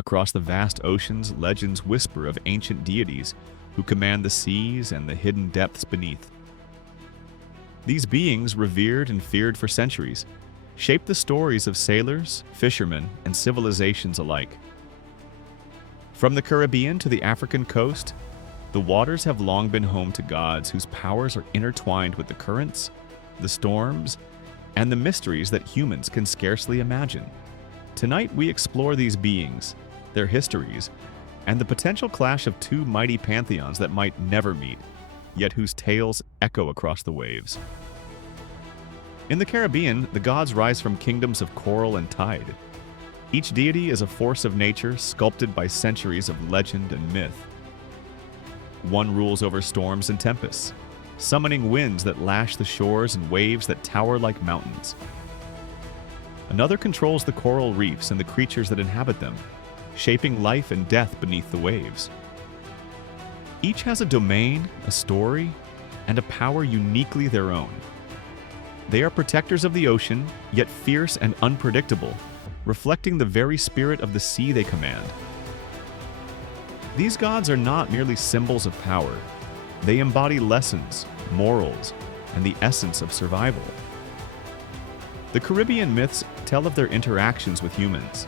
Across the vast oceans, legends whisper of ancient deities who command the seas and the hidden depths beneath. These beings, revered and feared for centuries, shape the stories of sailors, fishermen, and civilizations alike. From the Caribbean to the African coast, the waters have long been home to gods whose powers are intertwined with the currents, the storms, and the mysteries that humans can scarcely imagine. Tonight we explore these beings, their histories, and the potential clash of two mighty pantheons that might never meet, yet whose tales echo across the waves. In the Caribbean, the gods rise from kingdoms of coral and tide. Each deity is a force of nature sculpted by centuries of legend and myth. One rules over storms and tempests, summoning winds that lash the shores and waves that tower like mountains. Another controls the coral reefs and the creatures that inhabit them, shaping life and death beneath the waves. Each has a domain, a story, and a power uniquely their own. They are protectors of the ocean, yet fierce and unpredictable, reflecting the very spirit of the sea they command. These gods are not merely symbols of power. They embody lessons, morals, and the essence of survival. The Caribbean myths tell of their interactions with humans,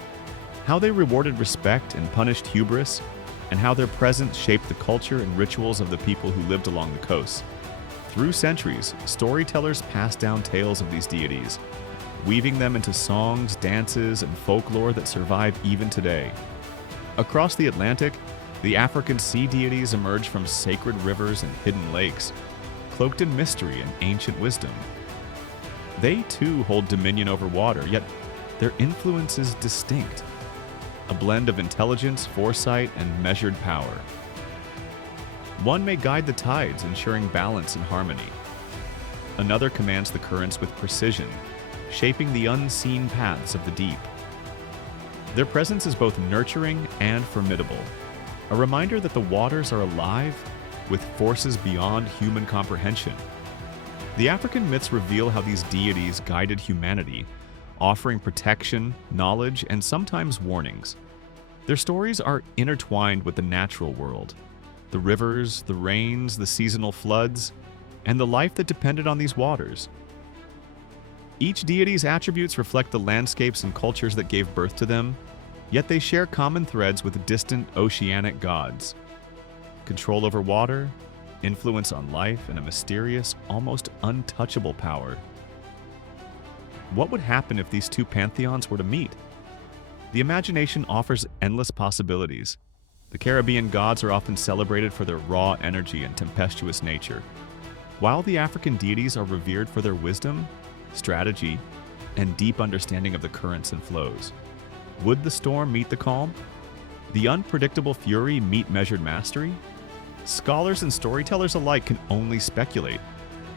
how they rewarded respect and punished hubris, and how their presence shaped the culture and rituals of the people who lived along the coast. Through centuries, storytellers passed down tales of these deities, weaving them into songs, dances, and folklore that survive even today. Across the Atlantic, the African sea deities emerge from sacred rivers and hidden lakes, cloaked in mystery and ancient wisdom. They too hold dominion over water, yet their influence is distinct, a blend of intelligence, foresight, and measured power. One may guide the tides, ensuring balance and harmony. Another commands the currents with precision, shaping the unseen paths of the deep. Their presence is both nurturing and formidable, a reminder that the waters are alive with forces beyond human comprehension. The African myths reveal how these deities guided humanity, offering protection, knowledge, and sometimes warnings. Their stories are intertwined with the natural world, the rivers, the rains, the seasonal floods, and the life that depended on these waters. Each deity's attributes reflect the landscapes and cultures that gave birth to them, yet they share common threads with distant oceanic gods. Control over water, influence on life, and a mysterious, almost untouchable power. What would happen if these two pantheons were to meet? The imagination offers endless possibilities. The Caribbean gods are often celebrated for their raw energy and tempestuous nature, while the African deities are revered for their wisdom, strategy, and deep understanding of the currents and flows. Would the storm meet the calm? The unpredictable fury meet measured mastery? Scholars and storytellers alike can only speculate,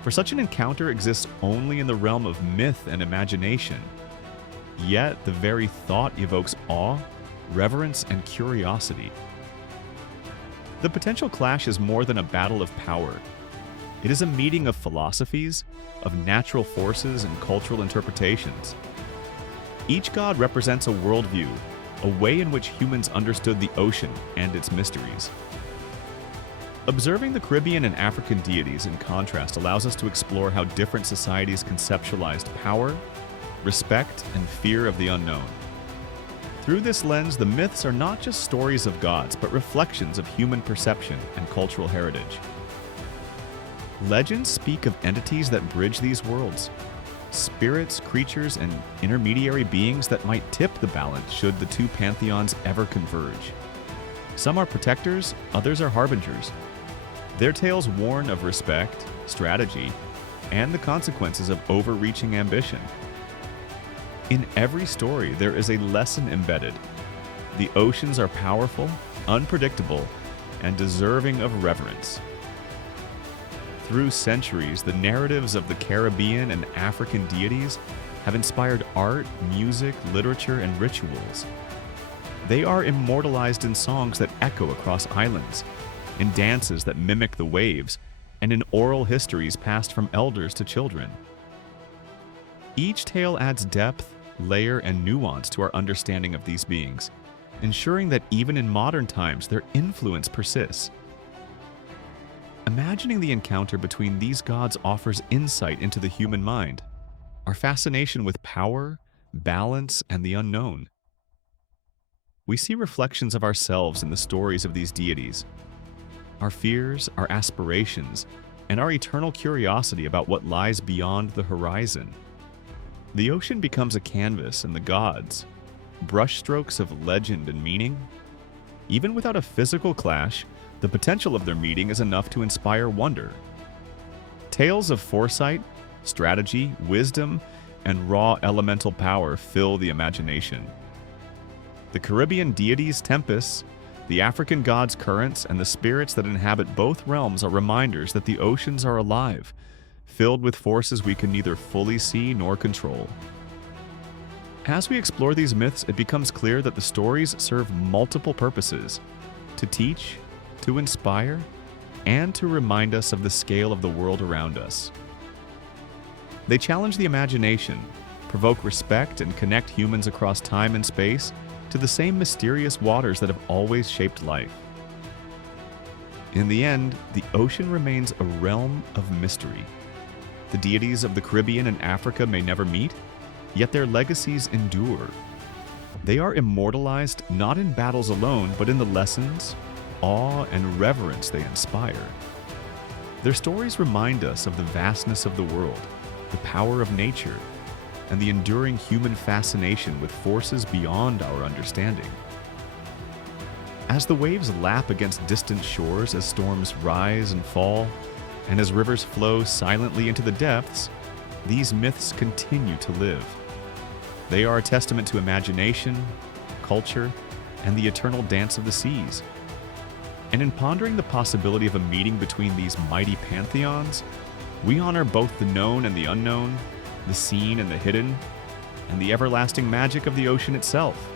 for such an encounter exists only in the realm of myth and imagination. Yet the very thought evokes awe, reverence, and curiosity. The potential clash is more than a battle of power. It is a meeting of philosophies, of natural forces, and cultural interpretations. Each god represents a worldview, a way in which humans understood the ocean and its mysteries. Observing the Caribbean and African deities in contrast allows us to explore how different societies conceptualized power, respect, and fear of the unknown. Through this lens, the myths are not just stories of gods, but reflections of human perception and cultural heritage. Legends speak of entities that bridge these worlds, spirits, creatures, and intermediary beings that might tip the balance should the two pantheons ever converge. Some are protectors, others are harbingers. Their tales warn of respect, strategy, and the consequences of overreaching ambition. In every story, there is a lesson embedded. The oceans are powerful, unpredictable, and deserving of reverence. Through centuries, the narratives of the Caribbean and African deities have inspired art, music, literature, and rituals. They are immortalized in songs that echo across islands, in dances that mimic the waves, and in oral histories passed from elders to children. Each tale adds depth, layer, and nuance to our understanding of these beings, ensuring that even in modern times their influence persists. Imagining the encounter between these gods offers insight into the human mind, our fascination with power, balance, and the unknown. We see reflections of ourselves in the stories of these deities, our fears, our aspirations, and our eternal curiosity about what lies beyond the horizon. The ocean becomes a canvas, and the gods, brushstrokes of legend and meaning. Even without a physical clash, the potential of their meeting is enough to inspire wonder. Tales of foresight, strategy, wisdom, and raw elemental power fill the imagination. The Caribbean deities' tempests, the African gods' currents, and the spirits that inhabit both realms are reminders that the oceans are alive, filled with forces we can neither fully see nor control. As we explore these myths, it becomes clear that the stories serve multiple purposes: to teach, to inspire, and to remind us of the scale of the world around us. They challenge the imagination, provoke respect, and connect humans across time and space to the same mysterious waters that have always shaped life. In the end, the ocean remains a realm of mystery. The deities of the Caribbean and Africa may never meet, yet their legacies endure. They are immortalized not in battles alone, but in the lessons, awe, and reverence they inspire. Their stories remind us of the vastness of the world, the power of nature, and the enduring human fascination with forces beyond our understanding. As the waves lap against distant shores, as storms rise and fall, and as rivers flow silently into the depths, these myths continue to live. They are a testament to imagination, culture, and the eternal dance of the seas. And in pondering the possibility of a meeting between these mighty pantheons, we honor both the known and the unknown, the seen and the hidden, and the everlasting magic of the ocean itself.